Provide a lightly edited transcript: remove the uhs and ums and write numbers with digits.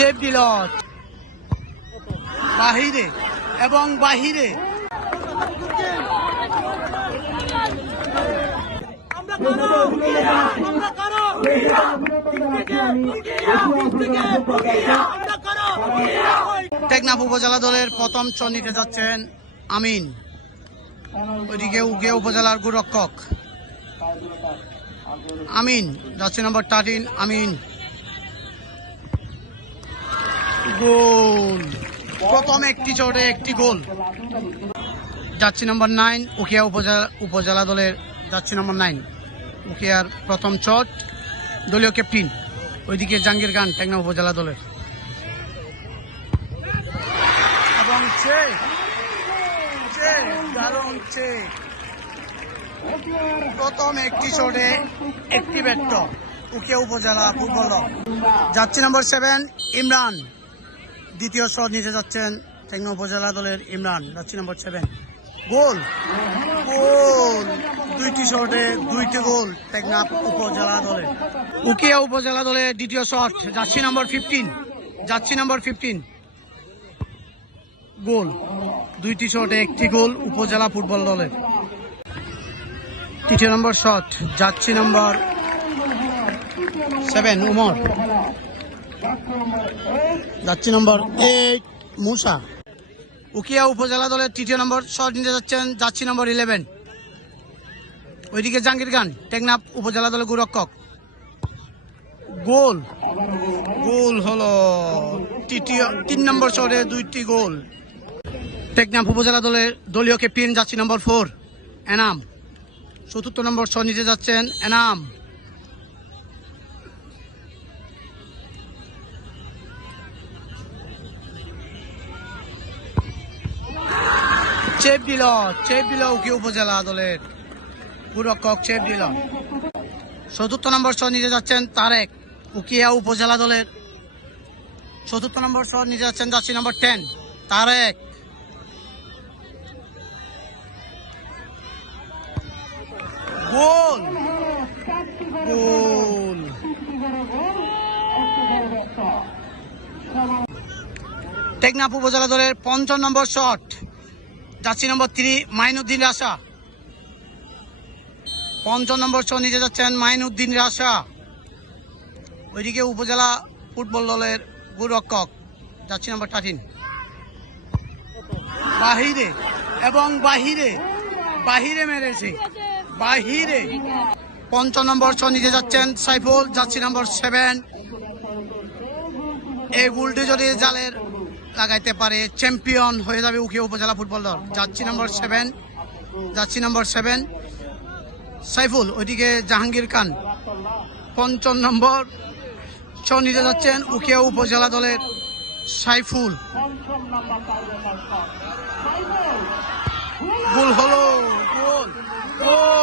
চেপ দিল বাহিরে এবং বাহিরে। টেকনাফ উপজেলা দলের প্রথম চর নিতে যাচ্ছেন আমিন, ওইদিকে উকিয়া উপজেলার গোরক্ষক আমিন যাচ্ছে নম্বর 13। আমিন গোল, প্রথম একটি চোটে একটি গোল। যাচ্ছে নম্বর 9 উকিয়া উপজেলা দলের, যাচ্ছে নম্বর 9 উকিয়ার প্রথম চট, দলীয় ক্যাপ্টেন ওইদিকে জাহাঙ্গীর খান টেকনাফ উপজেলা দলের। এবং প্রথম একটি চোটে একটি ব্যর্থ উকিয়া উপজেলা ফুটবল দল। যাচ্ছে নম্বর 7 ইমরান, দ্বিতীয় শট নিতে যাচ্ছেন টেকনাফ উপজেলা দলের ইমরান, যাচ্ছে নম্বর 7। গোল গোল, দুইটি শটে দুইটি গোল টেকনাফ উপজেলা দলের। উকিয়া উপজেলা দলের দ্বিতীয় শট, যাচ্ছে নম্বর 15, যাচ্ছে নম্বর 15। গোল, দুইটি শটে একটি গোল উপজেলা ফুটবল দলের। তৃতীয় নম্বর শট, যাচ্ছে নম্বর 7 উমর, যাচ্ছে নম্বর 8 মুসা। উকিয়া উপজেলা দলের তৃতীয় নম্বর শট নিতে যাচ্ছেন, যাচ্ছে নম্বর 11, ওইদিকে জাহাঙ্গীর খান টেকনাফ উপজেলা দলের গোরক্ষক। গোল গোল হলো 3 নম্বর শটে দুইটি গোল টেকনাফ উপজেলা দলের দলীয় ক্যাপ্টেন, যাচ্ছে নম্বর 4 এনাম। চতুর্থ নম্বর শট নিতে যাচ্ছেন এনাম। চেপ দিল উকিয়া উপজেলা দলের গোরক্ষক, চেপ দিল। চতুর্থ নম্বর শট নিতে যাচ্ছেন তারেক, উকিয়া উপজেলা দলের চতুর্থ নম্বর শট নিতে যাচ্ছেন, যাচ্ছে নম্বর 10 তারেক। গোল গোল, টেকনাফ উপজেলা দলের 5 নম্বর শট, যাচ্ছে নম্বর 3 মাইনুদ্দিন রাশা। 5 নম্বর শট নিতে যাচ্ছেন মাইনুদ্দিন রাশা, ওইদিকে উপজেলা ফুটবল দলের গোলরক্ষক, যাচ্ছে নম্বর 13। বাহিরে এবং বাহিরে মেরেছে বাহিরে। 5 নম্বর শট নিতে যাচ্ছেন সাইফুল, যাচ্ছে নম্বর 7। এই গোলটি যদি জালের লাগাইতে পারে চ্যাম্পিয়ন হয়ে যাবে উকিয়া উপজেলা ফুটবল দল। যাচ্ছে নম্বর 7, যাচ্ছে নম্বর 7 সাইফুল, ওইদিকে জাহাঙ্গীর খান। 5 নম্বর শট নিতে যাচ্ছেন উকিয়া উপজেলা দলের সাইফুল। গোল হলো, গোল গোল।